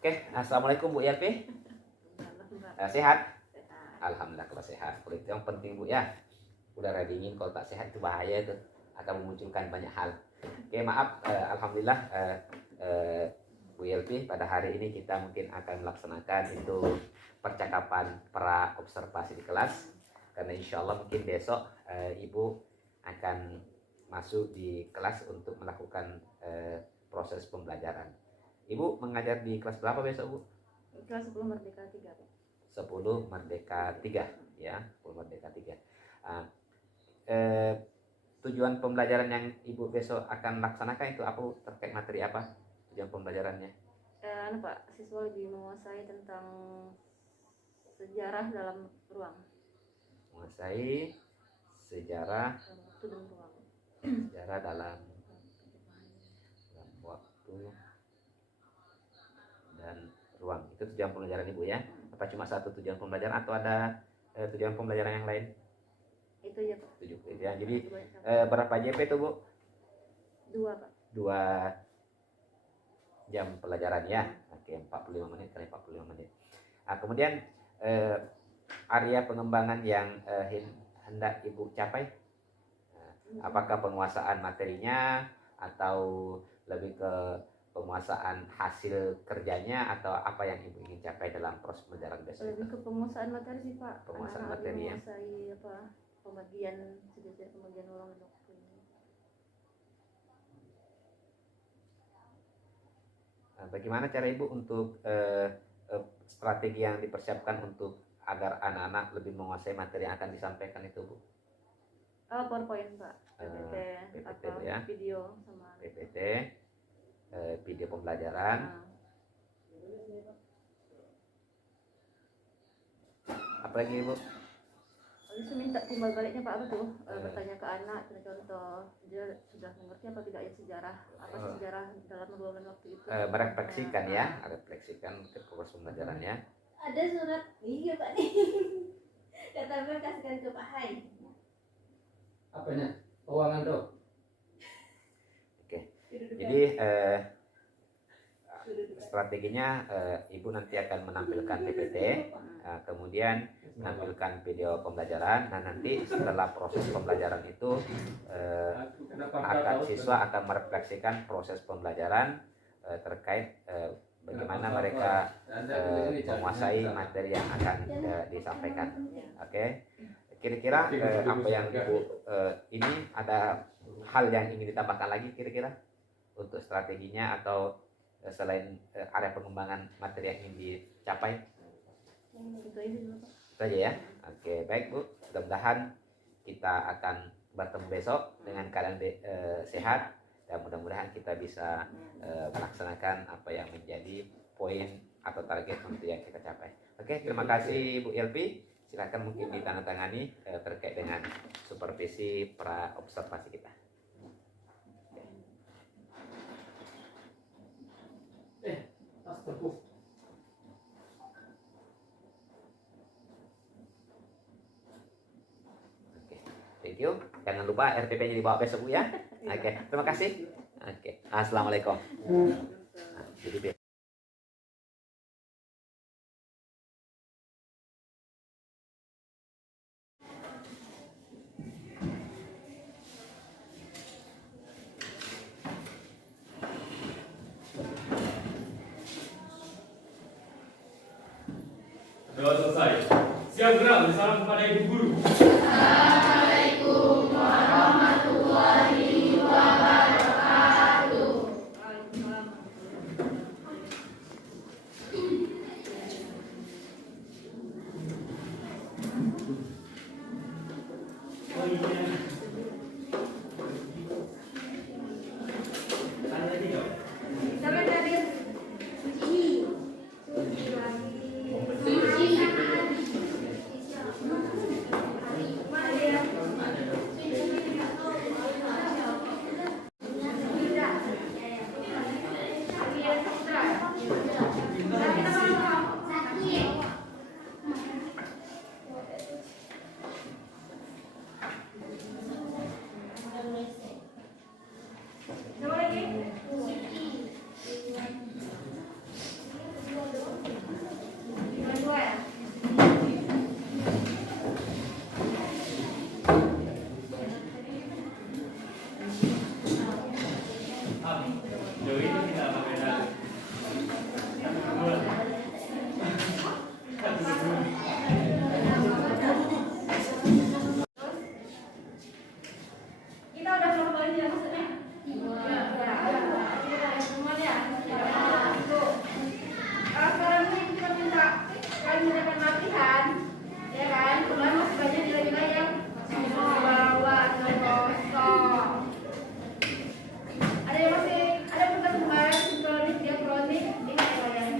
Oke, assalamualaikum Bu Yelpi. Sehat? Alhamdulillah kalau sehat. Itu yang penting Bu ya. Udara dingin kalau tak sehat itu bahaya itu, akan memunculkan banyak hal. Oke, maaf. Alhamdulillah Bu Yelpi, pada hari ini kita mungkin akan melaksanakan itu percakapan pra observasi di kelas. Karena insya Allah mungkin besok Ibu akan masuk di kelas untuk melakukan proses pembelajaran. Ibu mengajar di kelas berapa besok, Bu? Kelas 10 Merdeka 3, Pak. 10 Merdeka 3 ya, 10 Merdeka 3. Tujuan pembelajaran yang Ibu besok akan laksanakan itu apa, terkait materi apa tujuan pembelajarannya? Pak, siswa lebih menguasai tentang sejarah dalam ruang. Menguasai sejarah Waktu dan ruang. Sejarah dalam waktu dan ruang. Itu tujuan pembelajaran Ibu ya. Apa cuma satu tujuan pembelajaran atau ada tujuan pembelajaran yang lain? Itu ya, Pak. 7 ya. Jadi berapa JP itu, Bu? 2, Pak. 2 jam pelajaran ya. Oke, 45 menit kali 45 menit. Kemudian area pengembangan yang hendak Ibu capai, apakah penguasaan materinya atau lebih ke penguasaan hasil kerjanya, atau apa yang Ibu ingin capai dalam proses pembelajaran besok? Lebih ke penguasaan materi sih, Pak. Penguasaan Anak-anak materi ya. menguasai apa? Pembagian ruang dan waktu ini. Bagaimana cara Ibu untuk strategi yang dipersiapkan untuk agar anak-anak lebih menguasai materi yang akan disampaikan itu, Bu? PowerPoint, Pak. PPT apa, ya. video sama PPT, video pembelajaran. Apalagi Ibu? Lalu minta timbal baliknya, Pak, apa tuh? Bertanya ke anak, contoh dia sudah mengerti apa tidak ya sejarah, apa sejarah dalam ruang dan waktu itu. Merefleksikan ya, refleksikan ke proses pembelajarannya. Ada surat iya, Pak nih. Kata gue kasihkan ke Pak Hai. Apanya? Keuangan tuh. Oke. Jadi strateginya Ibu nanti akan menampilkan PPT, kemudian menampilkan video pembelajaran. Nah, nanti setelah proses pembelajaran itu siswa akan merefleksikan proses pembelajaran terkait bagaimana mereka menguasai materi yang akan disampaikan. Oke. Kira-kira apa yang Ibu ini ada hal yang ingin ditambahkan lagi kira-kira untuk strateginya atau selain area pengembangan materi yang ingin dicapai? Itu aja ya. Oke, baik Bu. Mudah-mudahan kita akan bertemu besok dengan keadaan sehat, dan mudah-mudahan kita bisa melaksanakan apa yang menjadi poin atau target untuk yang kita capai. Oke, terima kasih Bu Yelpi. Silakan mungkin ditandatangani terkait dengan supervisi pra observasi kita. Thank you. Jangan lupa RPP-nya dibawa besok, Bu ya. Oke, terima kasih. Oke, assalamualaikum. Jadi Doa selesai. Siap gerak bersalam kepada Ibu Guru. Assalamualaikum warahmatullahi wabarakatuh. Sampai tadi suci kita udah berapa kali ya maksudnya? Teman ya. Sekarang ini kita minta kalian mendapat latihan, ya kan? Kemarin masih banyak nilai-nilai yang bawah atau kosong. Ada yang masih ada tugas kemarin sinkronis diakronis ingat ya kalian?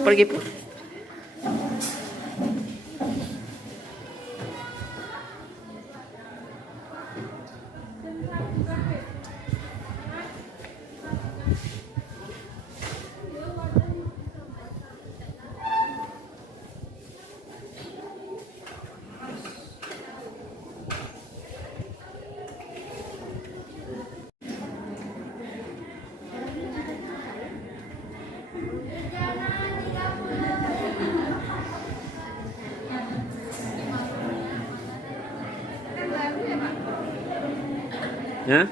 Pergi pun. Hah?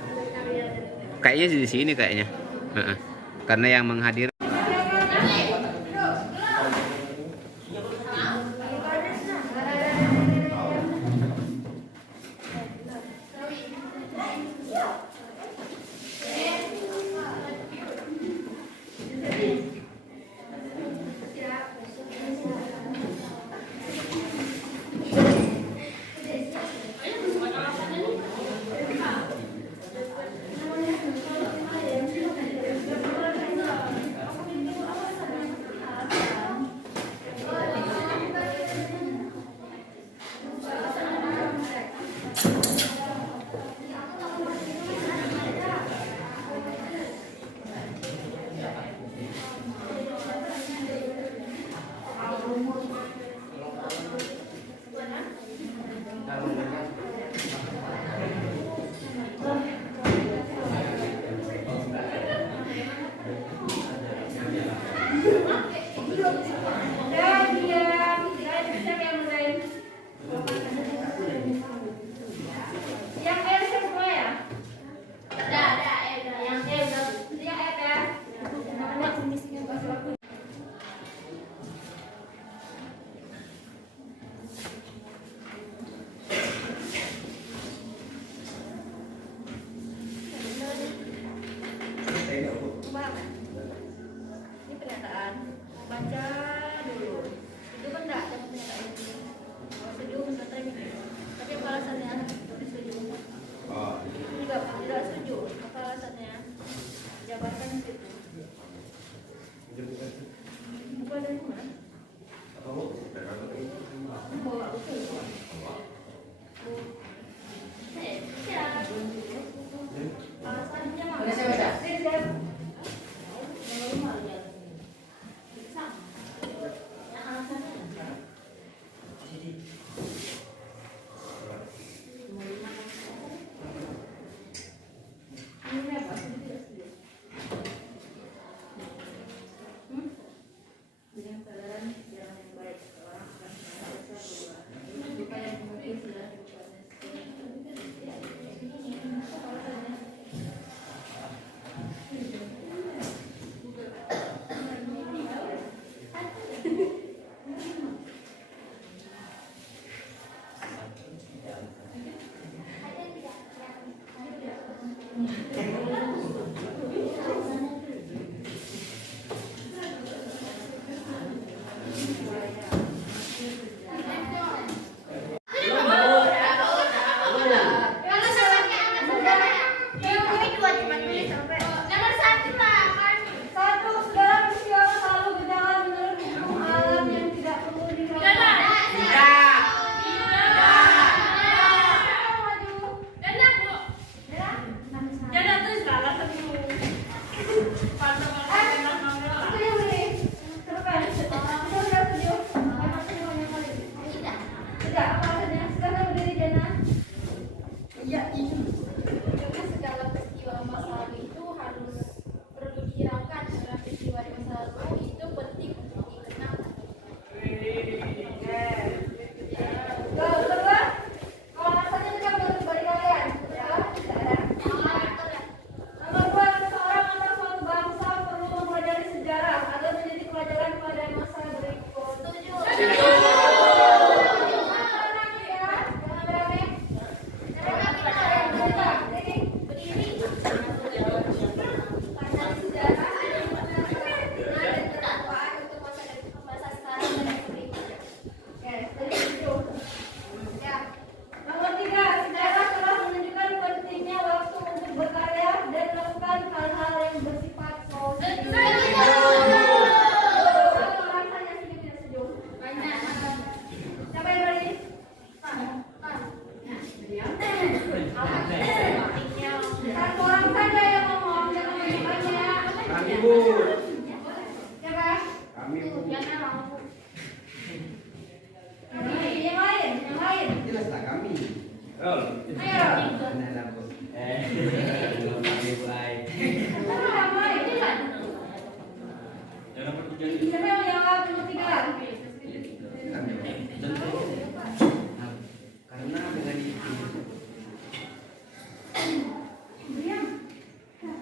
Kayaknya di sini kayaknya. Karena yang menghadiri.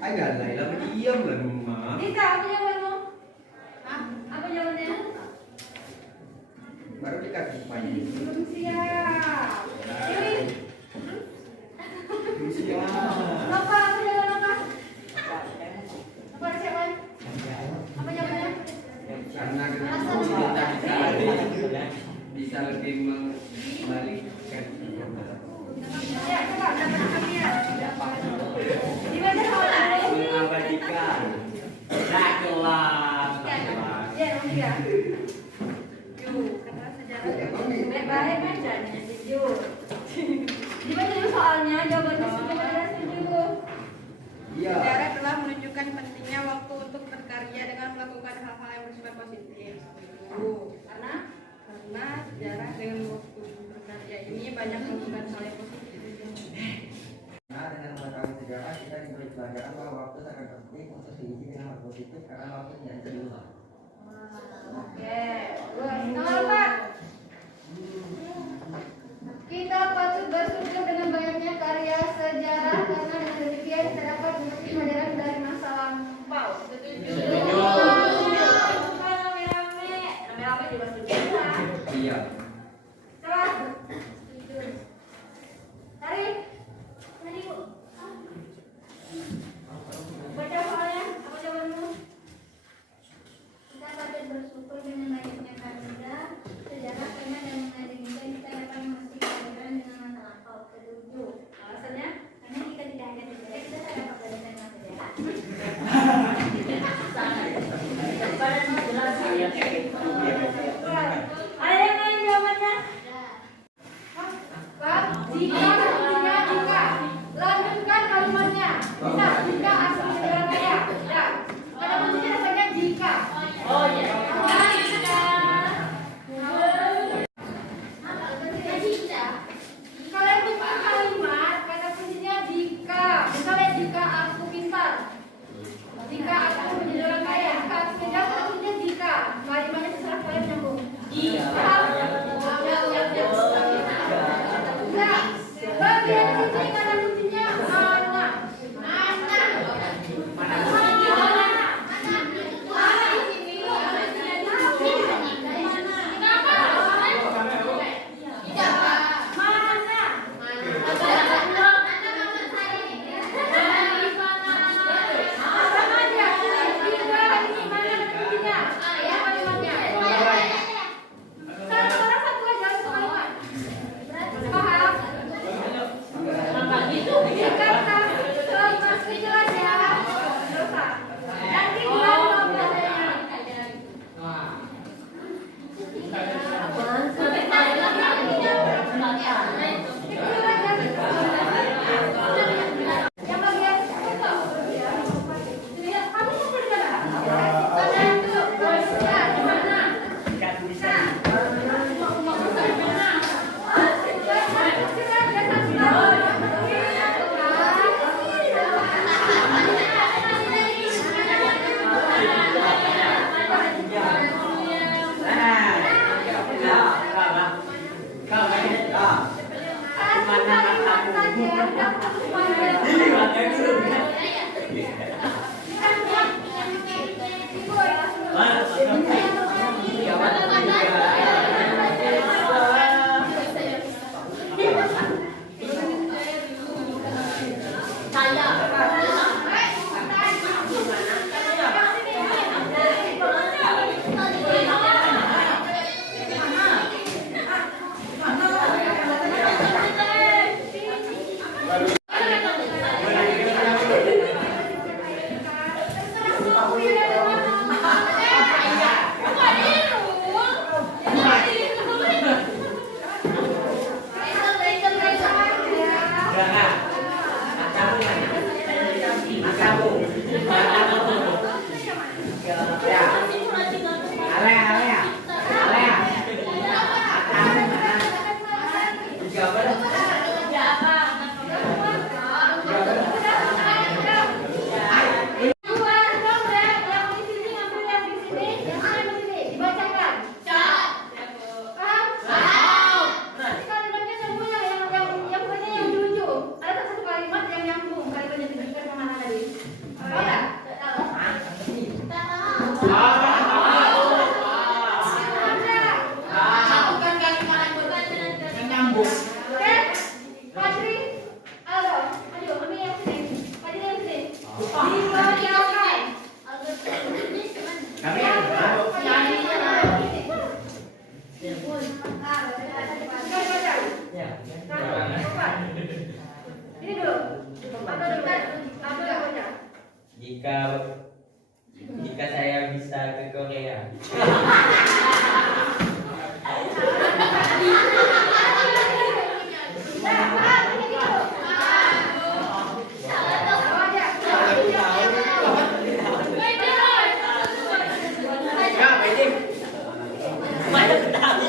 Agak lah, lama diam lah Mama. Dita, apa jawabanmu? Apa jawabannya? Baru dikasih pagi. Belum siap. Dewi, Siap. apa jawaban apa? Apa ada siapa? Apa jawabannya? Karena kita bisa lebih membalikkan. Ya, coba dapat dia. Gimana soalnya? Mengabadikan. Nah, kelas. Ya, nomor 3. Yuk, karena sejarah baik-baik aja nih, jujur. Gimana dulu soalnya? Jawabannya sebenarnya ada setuju. Iya. Sejarah telah menunjukkan pentingnya waktu untuk berkarya dengan melakukan hal-hal yang bersifat positif. Karena sejarah dengan waktu berkarya ini banyak melakukan hal yang positif. Nah, dengan mengetahui sejarah kita diberi pelajaran bahwa waktu sangat penting untuk diisi dengan hal positif karena waktu tidak bisa diulang. Oke, nomor 4. Kita patut bersyukur dengan banyaknya karya sejarah karena dengan demikian kita dapat mengerti pelajaran dari masa lampau. Setuju. Rame-rame juga setuju. Iya. Coba. Tarik. Baca soalnya, apa jawabanmu? Kita patut bersyukur dengan banyaknya karya sejarah karena dengan demikian kita dapat mengerti pelajaran dengan masa lampau. Setuju. Alasannya? Karena jika tidak ada sejarah kita tak dapat belajar dengan sejarah. Coba.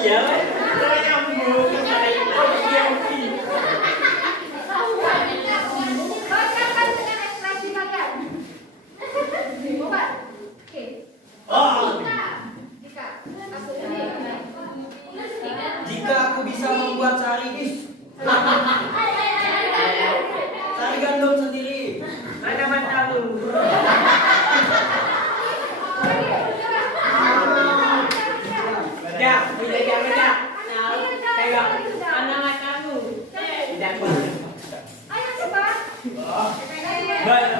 ya. Saya nyambung. Oke. Bacakan dengan ekspresi kalian. Bukan? Oke. Oh. Jika aku ini. Jika aku bisa membuat sari sari gandum sendiri. Mana lu? Ya, tidak. Pegang. Anak kamu. Tidak boleh. Ayo coba. Baik.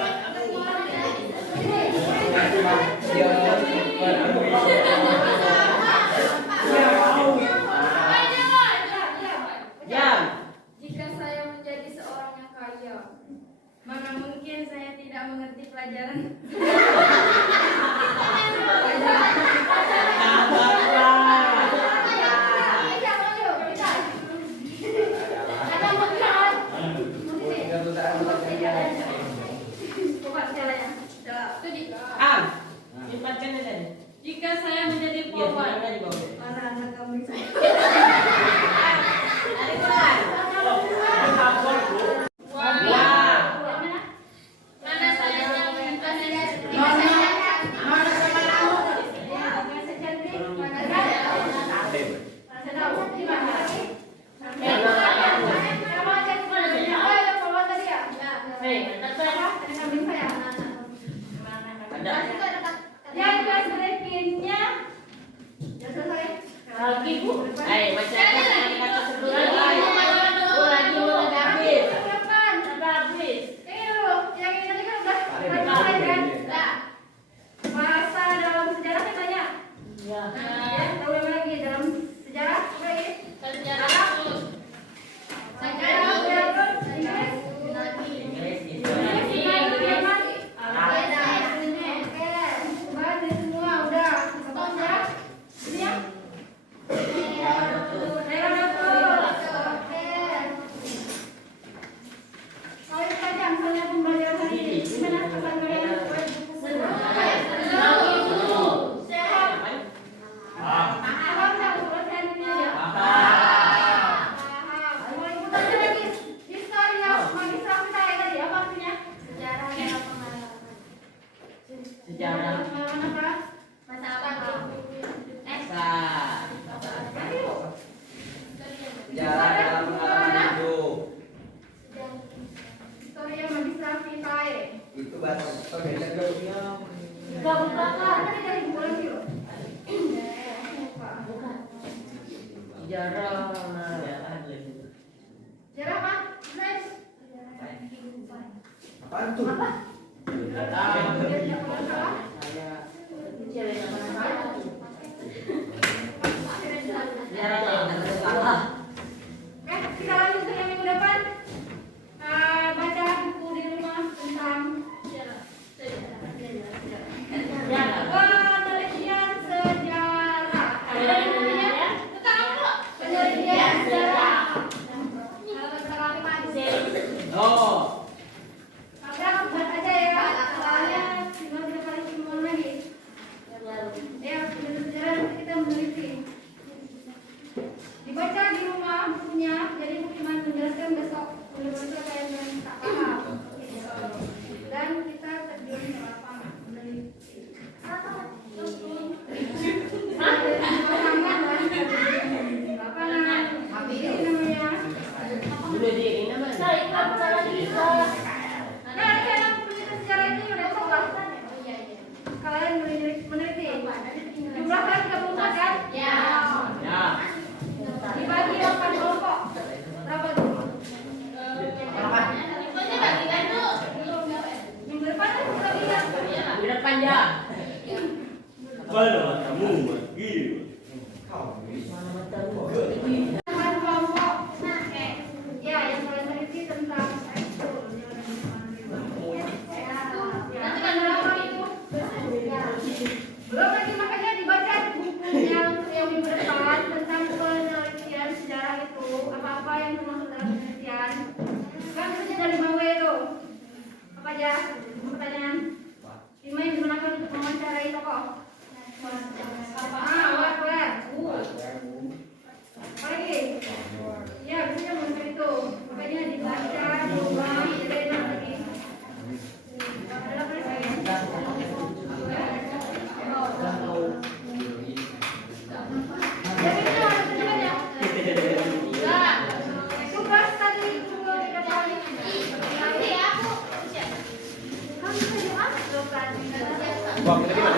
Jika saya menjadi seorang yang kaya, mana mungkin saya tidak mengerti pelajaran. Jika saya menjadi pohon, anak-anak kamu bisa. Mana saya yang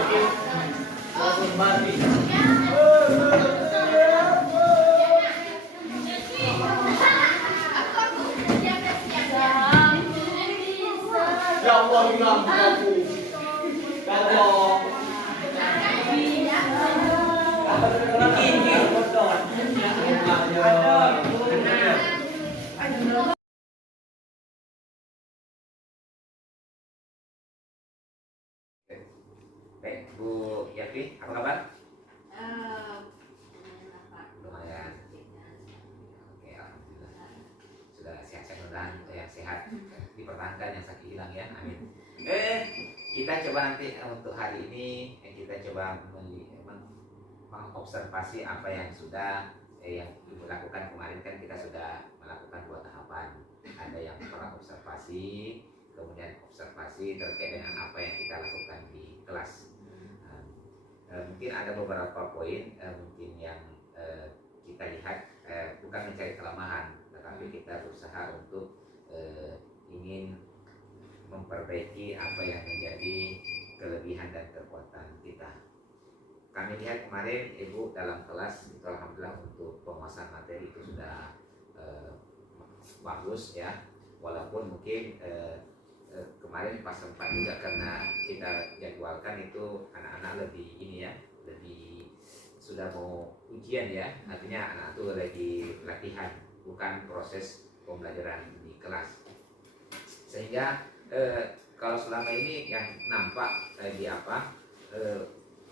Walaupun mati. Ya Allah, hilang aku. Ya Allah. Ini kotor. Baik, Bu Yati, apa kabar? Lumayan. Oke, alhamdulillah. Sudah sehat-sehat mudah-mudahan yang sehat dipertahankan, yang sakit hilang ya. Amin. Kita coba nanti untuk hari ini kita coba mengobservasi apa yang sudah yang Ibu lakukan kemarin. Kan kita sudah melakukan 2 tahapan. Ada yang praobservasi, kemudian observasi terkait dengan apa yang kita lakukan di kelas. Mungkin ada beberapa poin mungkin yang kita lihat bukan mencari kelemahan, tetapi kita berusaha untuk ingin memperbaiki apa yang menjadi kelebihan dan kekuatan kita. Kami lihat kemarin Ibu dalam kelas itu alhamdulillah untuk penguasaan materi itu sudah bagus ya, walaupun mungkin kemarin pas sempat juga karena kita jadwalkan itu anak-anak lebih ini ya, lebih sudah mau ujian ya, artinya anak itu lagi latihan, bukan proses pembelajaran di kelas. Sehingga kalau selama ini yang nampak di apa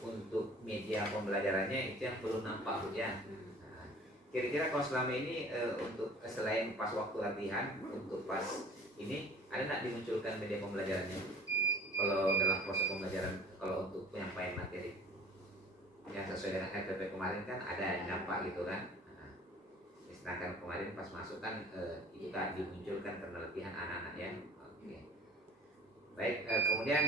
untuk media pembelajarannya itu yang belum nampak Bu ya. Nah, kira-kira kalau selama ini untuk selain pas waktu latihan, untuk pas ini ada nggak dimunculkan media pembelajarannya? Kalau dalam proses pembelajaran, kalau untuk penyampaian materi yang sesuai dengan RPP kemarin kan ada nampak gitu kan. Nah, sedangkan kemarin pas masuk kan itu tak dimunculkan karena latihan anak-anak ya. Oke. Baik, kemudian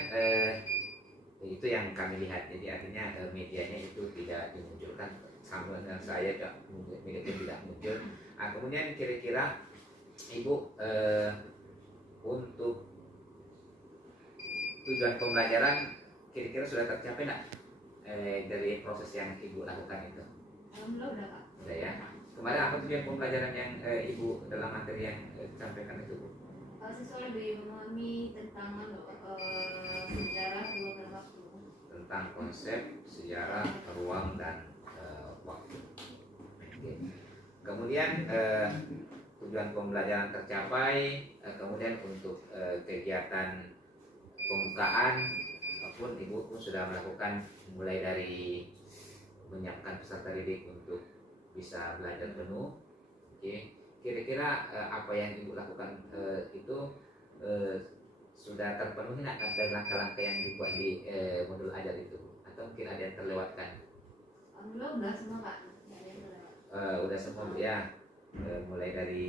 itu yang kami lihat. Jadi artinya medianya itu tidak dimunculkan, sama dengan saya media itu tidak muncul. Nah, kemudian kira-kira Ibu untuk tujuan pembelajaran kira-kira sudah tercapai enggak dari proses yang Ibu lakukan itu? Alhamdulillah udah Kak. Udah ya. Kemarin apa tujuan pembelajaran yang Ibu dalam materi yang sampaikan itu Bu? Siswa lebih memahami tentang sejarah ruang dan waktu. Tentang konsep sejarah ruang dan waktu. Oke. Kemudian tujuan pembelajaran tercapai, kemudian untuk kegiatan pembukaan pun Ibu pun sudah melakukan mulai dari menyiapkan peserta didik untuk bisa belajar penuh. Oke. Kira-kira apa yang Ibu lakukan itu sudah terpenuhi nggak dari langkah-langkah yang dibuat di modul ajar itu, atau mungkin ada yang terlewatkan? Alhamdulillah udah semua Kak. Nggak ada yang terlewat. Udah semua ya. Mulai dari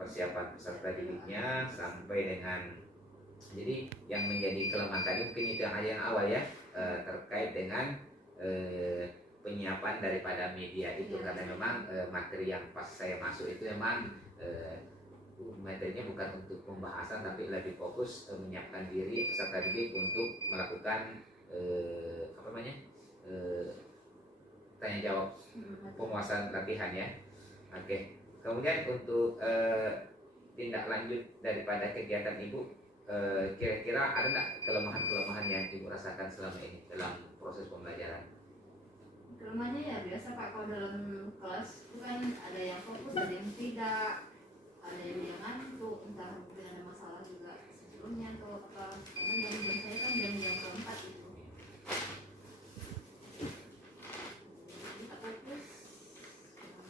persiapan peserta didiknya sampai dengan, jadi yang menjadi kelemahan tadi mungkin itu yang aja yang awal ya, terkait dengan penyiapan daripada media itu ya. Karena memang materi yang pas saya masuk itu memang materinya bukan untuk pembahasan tapi lebih fokus menyiapkan diri peserta didik untuk melakukan apa namanya tanya jawab penguasaan latihan ya. Oke. Kemudian untuk tindak lanjut daripada kegiatan Ibu, kira-kira ada nggak kelemahan-kelemahan yang Ibu rasakan selama ini dalam proses pembelajaran? Kelemahannya ya biasa Pak, kalau dalam kelas itu kan ada yang fokus, ada yang tidak, ada yang dia ngantuk, entah mungkin ada masalah juga sebelumnya atau apa. Karena jam saya kan jam-jam keempat itu. Kita fokus,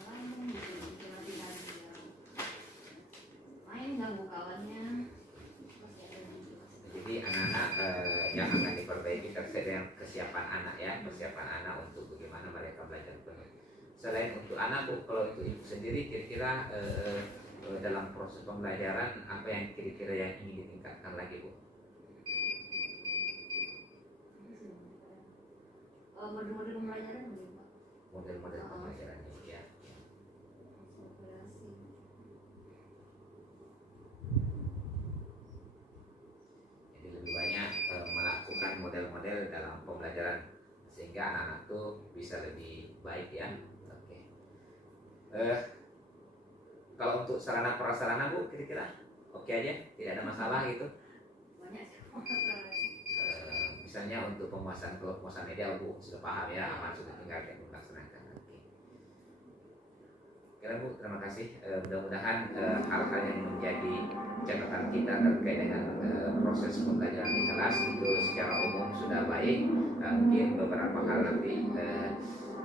main gitu, latihan dia main ganggu kawannya. Jadi anak-anak yang akan diperbaiki terkait dengan kesiapan anak ya, persiapan anak untuk bagaimana mereka belajar penuh. Selain untuk anak Bu, kalau untuk Ibu sendiri kira-kira dalam proses pembelajaran apa yang kira-kira yang ingin ditingkatkan lagi Bu? Model-model pembelajaran begini Pak. Model-model pembelajarannya ya. Jadi lebih banyak melakukan model-model dalam pembelajaran bisa lebih baik ya. Oke. Kalau untuk sarana prasarana Bu, kira-kira oke aja, tidak ada masalah gitu. Misalnya untuk pemuasan media Bu sudah paham ya, aman, sudah tinggal melaksanakan. Oke. Kira Bu, terima kasih. Mudah-mudahan hal-hal yang menjadi catatan kita terkait dengan proses pembelajaran di kelas itu secara umum sudah baik. Mungkin beberapa hal nanti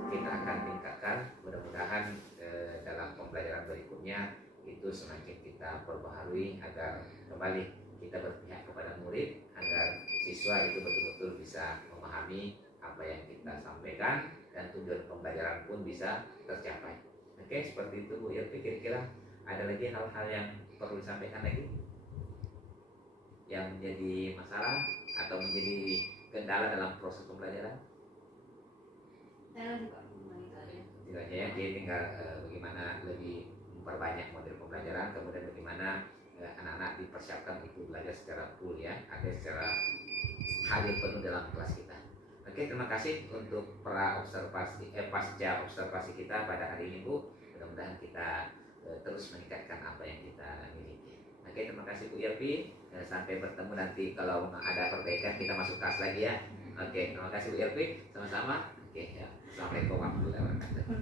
kita akan tingkatkan. Mudah-mudahan dalam pembelajaran berikutnya itu semakin kita perbaharui agar kembali kita berpihak kepada murid, agar siswa itu betul-betul bisa memahami apa yang kita sampaikan dan tujuan pembelajaran pun bisa tercapai. Oke, seperti itu Bu. Ya, kira-kira ada lagi hal-hal yang perlu disampaikan lagi yang menjadi masalah atau menjadi kendala dalam proses pembelajaran? Tidak aja ya, jadi tinggal bagaimana lebih memperbanyak model pembelajaran, kemudian bagaimana anak-anak dipersiapkan untuk belajar secara full ya, ada secara hadir penuh dalam kelas kita. Oke, terima kasih untuk pasca observasi kita pada hari ini Bu. Mudah-mudahan kita terus meningkatkan apa yang kita miliki. Oke, terima kasih Bu Irvi. Sampai bertemu nanti kalau ada perbaikan kita masuk kelas lagi ya. Oke, terima kasih Bu Irvi. Sama-sama. Oke, ya. Assalamualaikum warahmatullahi wabarakatuh.